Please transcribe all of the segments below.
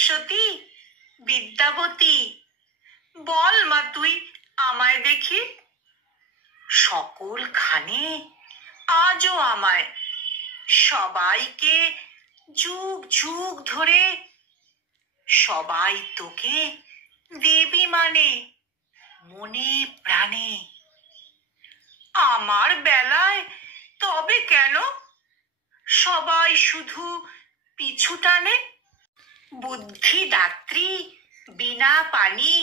সরস্বতী বিদ্যাবতী, বল মা তুই আমায় দেখি। সকলখানে আজও আমায় সবাইকে যুগ যুগ ধরে সবাই তোকে দেবী মানে মনে প্রাণে। আমার বেলায় তবে কেন সবাই শুধু পিছু টানে? বুদ্ধিদাত্রী বিনা পানি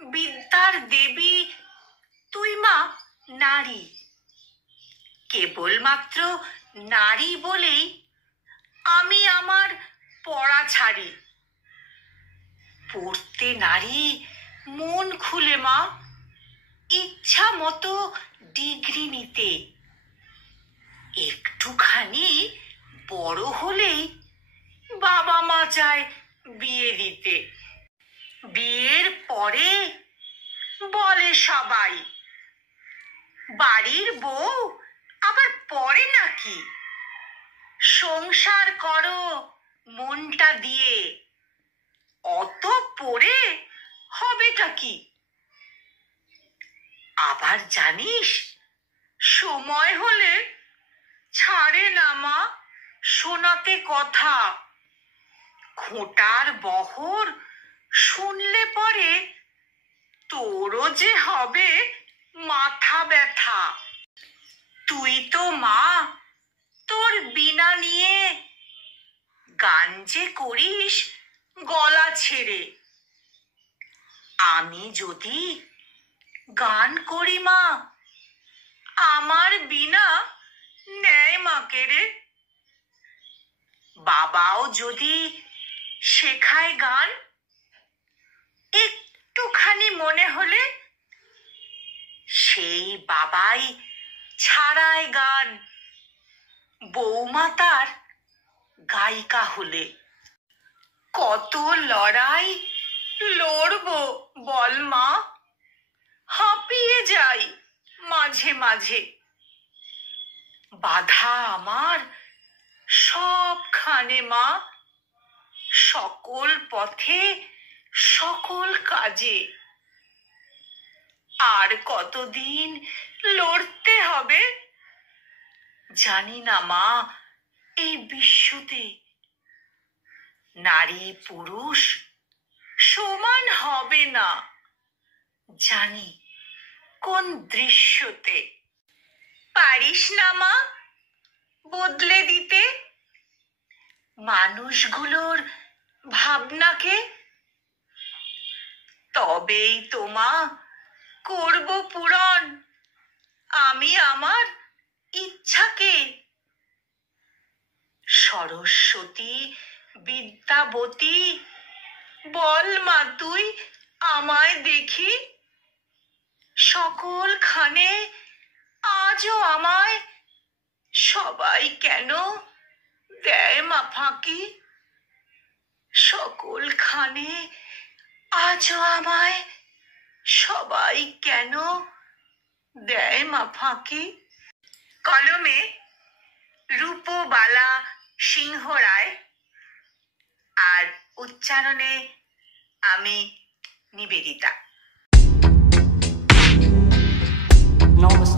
বিদ্যার দেবী তুই মা নারী। কেবলমাত্র নারী বলেই আমি আমার পড়া ছাড়ি। পড়তে নারী মন খুলে মা, ইচ্ছা মতো ডিগ্রি নিতে। একটুখানি বড় হলেই বাবা মা চায় বিয়ে দিতে। বিয়ের পরে বলে সবাই বাড়ির বউ আবার পরে নাকি, সংসার করো মনটা দিয়ে, অত পড়ে হবেটা কি? আবার জানিস সময় হলে ছাড়ে না মা শোনাতে কথা। খোঁটার বহর শুনলে পরে তোরও যে হবে মাথা ব্যথা। তুই তো মা তোর বিনা নিয়ে গান যে করিস গলা ছেড়ে। আমি যদি গান করি মা আমার বিনা নেয় মাকে রে। বাবাও যদি শেখায় গান একটুখানি মনে হলে, সেই বাবাই ছাড়ায় গান বৌমা তার গায়িকা হলে। কত লড়াই লড়বো বল মা, হাঁপিয়ে যাই মাঝে মাঝে। বাধা আমার সবখানে মা, সকল পথে সকল কাজে। আর কতদিন লড়তে হবে জানি না মা এই বিশ্বতে। নারী পুরুষ সমান হবে না জানি কোন দৃশ্যতে। পারিস না মা বদলে দিতে মানুষগুলোর ভাবনাকে? তবেই তো মা করব পূরণ আমি আমার ইচ্ছাকে। সরস্বতী বিদ্যাবতী, বল মা তুই আমায় দেখি। সকলখানে আজও আমায় সবাই কেন দেয় মা ফাঁকি? সকলখানে আজও আমায় সবাই কেন দেয় মা ফাঁকি? কলমে রূপবালা সিংহ রায়, আর উচ্চারণে আমি নিবেদিতা। Namaste.